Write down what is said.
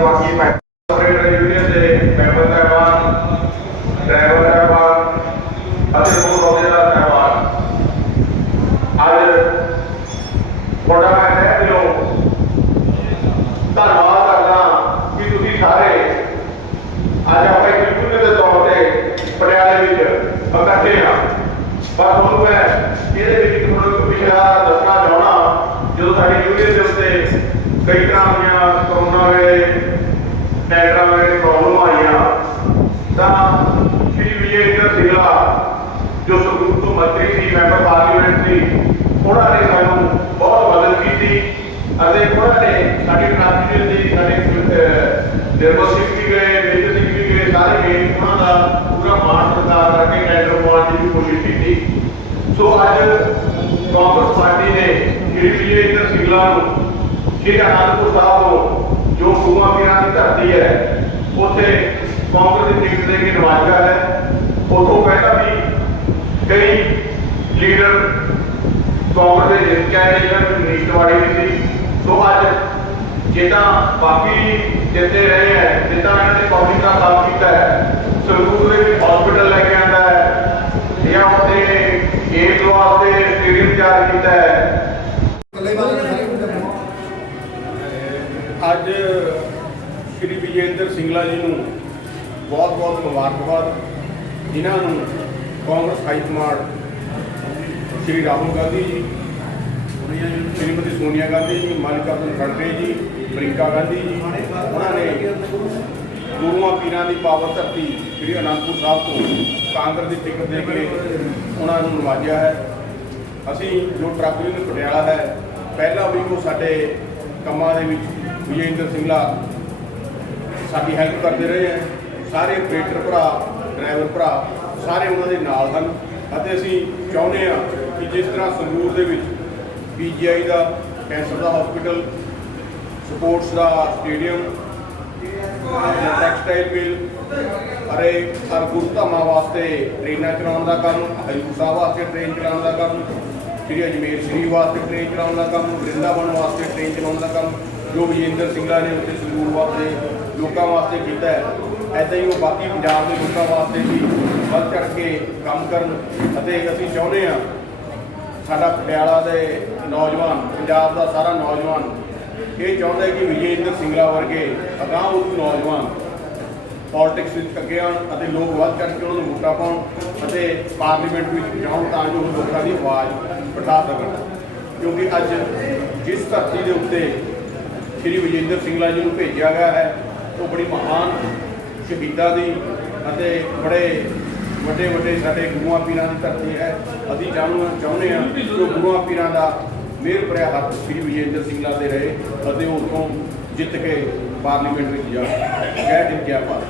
ਬਾਕੀ ਪੈਟਰੇਟ ਯੂਨੀਅਨ ਦੇ ਮੈਂਬਰ ਸਾਹਿਬਾਨ ਡਰਾਈਵਰ ਸਾਹਿਬਾਨ ਅਤੇ ਹੋਰ ਅਹੁਦੇਦਾਰ ਸਾਹਿਬਾਨ ਅੱਜ ਤੁਹਾਡਾ ਮੈਂ ਤਹਿ ਦਿਲੋਂ ਧੰਨਵਾਦ ਕਰਦਾ ਕਿ ਤੁਸੀਂ ਸਾਰੇ ਅੱਜ ਆਪਾਂ ਇੱਕ ਯੂਨੀਅਨ ਦੇ ਤੌਰ ਤੇ ਪਟਿਆਲੇ ਵਿੱਚ ਇਕੱਠੇ ਹਾਂ ਪਰ ਤੁਹਾਨੂੰ ਮੈਂ ਇਹਦੇ ਵਿੱਚ ਤੁਹਾਨੂੰ ਇੱਕ ਪਿਛਲਾ ਦੱਸਣਾ ਚਾਹਣਾ ਜਦੋਂ ਸਾਡੀ ਯੂਨੀਅਨ ਦੇ ਉੱਤੇ ਕਈ ਤਰ੍ਹਾਂ ਦੀਆਂ ਕਰੋਨਾ ਵੇਲੇ ਟੈਂਡਰਾਂ ਵੇਲੇ ਪ੍ਰੋਬਲਮ ਆਈਆਂ। ਤਾਂ ਸ਼੍ਰੀ ਵਿਜੇ ਇੰਦਰ ਜੋ ਸੰਗਰੂਰ ਤੋਂ ਮੰਤਰੀ ਸੀ, ਮੈਂਬਰ ਪਾਰਲੀਮੈਂਟ ਸੀ, ਉਹਨਾਂ ਨੇ ਸਾਨੂੰ ਬਹੁਤ ਮਦਦ ਕੀਤੀ ਅਤੇ ਉਹਨਾਂ ਨੇ ਸਾਡੀ ਟ੍ਰਾਂਸਪੋਰਟੇਸ਼ਨ ਦੀ, ਸਾਡੇ ਨਿਰਮਲ ਸਿੰਘ ਵੀ ਗਏ ਮੇਜਰ ਸਿੰਘ ਵੀ ਗਏ, ਸਾਰੇ ਗਏ, ਉਹਨਾਂ ਦਾ ਪੂਰਾ ਮਾਨ ਸਤਿਕਾਰ ਕਰਕੇ ਟੈਂਡਰ ਪਾਉਣ ਦੀ ਕੋਸ਼ਿਸ਼ ਕੀਤੀ। ਸੋ ਅੱਜ ਕਾਂਗਰਸ ਪਾਰਟੀ ਨੇ ਸ਼੍ਰੀ ਵਿਜੇ ਇੰਦਰ ਨੂੰ ਸ਼੍ਰੀ ਅਨੰਦਪੁਰ ਸਾਹਿਬ ਤੋਂ ਜੋ ਗੁਰੂਆਂ ਪੀਰਾਂ ਦੀ ਧਰਤੀ ਹੈ, ਉੱਥੇ ਕਾਂਗਰਸ ਦੀ ਟਿਕਟ ਦੇ ਕੇ ਨਵਾਜਿਆ ਹੈ। ਉੱਥੋਂ ਪਹਿਲਾਂ ਵੀ ਕਈ ਲੀਡਰ ਕਾਂਗਰਸ ਦੇ ਜਿੱਤ ਕੇ ਆਏ ਨੇ ਜਿਹਨਾਂ ਨੂੰ ਵੀ ਸੀ। ਸੋ ਅੱਜ ਜਿੱਦਾਂ ਬਾਕੀ ਜਿੱਤੇ ਰਹੇ ਹੈ, ਜਿੱਦਾਂ ਇਹਨਾਂ ਨੇ ਪਬਲਿਕ ਦਾ ਕੰਮ ਕੀਤਾ ਹੈ ਸੰਗਰੂਰ ਦੇ ਹਸਪੀਟਲ ਲੈ ਕੇ ਆਂਦਾ ਹੈ, ਜਾਂ ਉੱਥੇ ਏਮਸ ਵਾਸਤੇ ਸਟੇਡੀਅਮ ਤਿਆਰ ਕੀਤਾ ਹੈ। ਅੱਜ ਸ਼੍ਰੀ ਵਿਜੇਂਦਰ ਸਿੰਗਲਾ ਜੀ ਨੂੰ ਬਹੁਤ ਬਹੁਤ ਮੁਬਾਰਕਬਾਦ। ਜਿਨ੍ਹਾਂ ਨੂੰ Congress high command Shri Rahul Gandhi ji, Shrimati Sonia Gandhi ji, ਮਲਿਕਾਰਜੁਨ Kharge ਜੀ ਪ੍ਰਿੰਕਾ ਗਾਂਧੀ ਜੀ, ਉਹਨਾਂ ਨੇ ਗੁਰੂਆਂ ਪੀਰਾਂ ਦੀ ਪਾਵਨ ਧਰਤੀ ਸ਼੍ਰੀ ਅਨੰਦਪੁਰ ਸਾਹਿਬ ਤੋਂ ਕਾਂਗਰਸ ਦੀ ਟਿਕਟ ਦੇ ਕੇ ਉਹਨਾਂ ਨੂੰ ਨਵਾਜਿਆ ਹੈ। ਅਸੀਂ ਜੋ ਟਰੱਕ ਯੂਨੀਅਨ ਪਟਿਆਲਾ ਹੈ, ਪਹਿਲਾਂ ਵੀ ਉਹ ਸਾਡੇ ਕੰਮਾਂ ਦੇ ਵਿੱਚ ਵਿਜੇਂਦਰ ਸਿੰਘਲਾ ਸਾਡੀ ਹੈਲਪ ਕਰਦੇ ਰਹੇ ਹੈ। ਸਾਰੇ ਆਪਰੇਟਰ ਭਰਾ ਡਰਾਈਵਰ ਭਰਾ, ਸਾਰੇ ਉਹਨਾਂ ਦੇ ਨਾਲ ਹਨ ਅਤੇ ਅਸੀਂ ਚਾਹੁੰਦੇ ਹਾਂ ਕਿ ਜਿਸ ਤਰ੍ਹਾਂ ਸੰਗਰੂਰ ਦੇ ਵਿੱਚ ਪੀਜੀਆਈ ਦਾ, ਕੈਂਸਰ ਦਾ ਹਸਪੀਟਲ ਸਪੋਰਟਸ ਦਾ ਸਟੇਡੀਅਮ ਟੈਕਸਟਾਈਲ ਮਿਲ ਅਰੇ ਹਰ ਗੁਰਧਾਮਾਂ ਵਾਸਤੇ ਟ੍ਰੇਨਾਂ ਚਲਾਉਣ ਦਾ ਕੰਮ, ਹਜੂਰ ਸਾਹਿਬ ਵਾਸਤੇ ਟ੍ਰੇਨ ਚਲਾਉਣ ਦਾ ਕੰਮ, ਸ੍ਰੀ ਅਜਮੇਰ ਸ਼੍ਰੀ ਵਾਸਤੇ ਟ੍ਰੇਨ ਚਲਾਉਣ ਦਾ ਕੰਮ, ਵਰਿੰਦਾਵਨ ਵਾਸਤੇ ਟ੍ਰੇਨ ਚਲਾਉਣ ਦਾ ਕੰਮ ਜੋ ਵਿਜੇਂਦਰ ਸਿੰਘਲਾ ਨੇ ਉੱਥੇ ਸੰਗਰੂਰ ਵਾਸਤੇ ਲੋਕਾਂ ਵਾਸਤੇ ਕੀਤਾ ਹੈ ਐਦਾਂ ਹੀ ਉਹ ਬਾਕੀ ਪੰਜਾਬ ਦੇ ਲੋਕਾਂ ਵਾਸਤੇ ਵੀ ਵੱਧ ਚੜ ਕੇ ਕੰਮ ਕਰਨ ਅਤੇ ਅਸੀਂ ਚਾਹੁੰਦੇ ਹਾਂ ਸਾਡਾ ਪਟਿਆਲਾ ਦੇ ਨੌਜਵਾਨ, ਪੰਜਾਬ ਦਾ ਸਾਰਾ ਨੌਜਵਾਨ ਇਹ ਚਾਹੁੰਦਾ ਹੈ ਕਿ ਵਿਜੇਂਦਰ ਸਿੰਗਲਾ ਵਰਗੇ ਅਗਾਂਹ ਉਹ ਨੌਜਵਾਨ ਪੋਲਿਟਿਕਸ ਵਿੱਚ ਅੱਗੇ ਆਉਣ ਅਤੇ ਲੋਕ ਵੱਧ ਚੜ੍ਹ ਕੇ ਉਹਨਾਂ ਨੂੰ ਵੋਟਾਂ ਪਾਉਣ ਅਤੇ ਪਾਰਲੀਮੈਂਟ ਵਿੱਚ ਜਾਣ ਤਾਂ ਜੋ ਉਹ ਲੋਕਾਂ ਦੀ ਆਵਾਜ਼ ਉਠਾ ਸਕਣ। ਕਿਉਂਕਿ ਅੱਜ ਜਿਸ ਧਰਤੀ ਦੇ ਉੱਤੇ ਸ਼੍ਰੀ ਵਿਜੇਂਦਰ ਸਿੰਗਲਾ ਜੀ ਨੂੰ ਭੇਜਿਆ ਗਿਆ ਹੈ। ਉਹ ਬੜੀ ਮਹਾਨ ਸ਼ਹੀਦਾਂ ਦੀ ਅਤੇ ਬੜੇ ਵੱਡੇ ਵੱਡੇ ਸਾਡੇ ਗੁਰੂਆਂ ਪੀਰਾਂ ਦੀ ਧਰਤੀ ਹੈ। ਅਸੀਂ ਜਾਣੂ ਚਾਹੁੰਦੇ ਹਾਂ ਕਿ ਉਹ ਗੁਰੂਆਂ ਪੀਰਾਂ ਦਾ ਮਿਹਰ ਭਰਿਆ ਹੱਥ ਸ੍ਰੀ ਵਿਜੇਂਦਰ ਸਿੰਘਲਾ ਦੇ ਰਹੇ ਅਤੇ ਉਹ ਉੱਥੋਂ ਜਿੱਤ ਕੇ ਪਾਰਲੀਮੈਂਟ ਵਿੱਚ ਜਾ ਜੈ ਜੈ ਭਾਰਤ।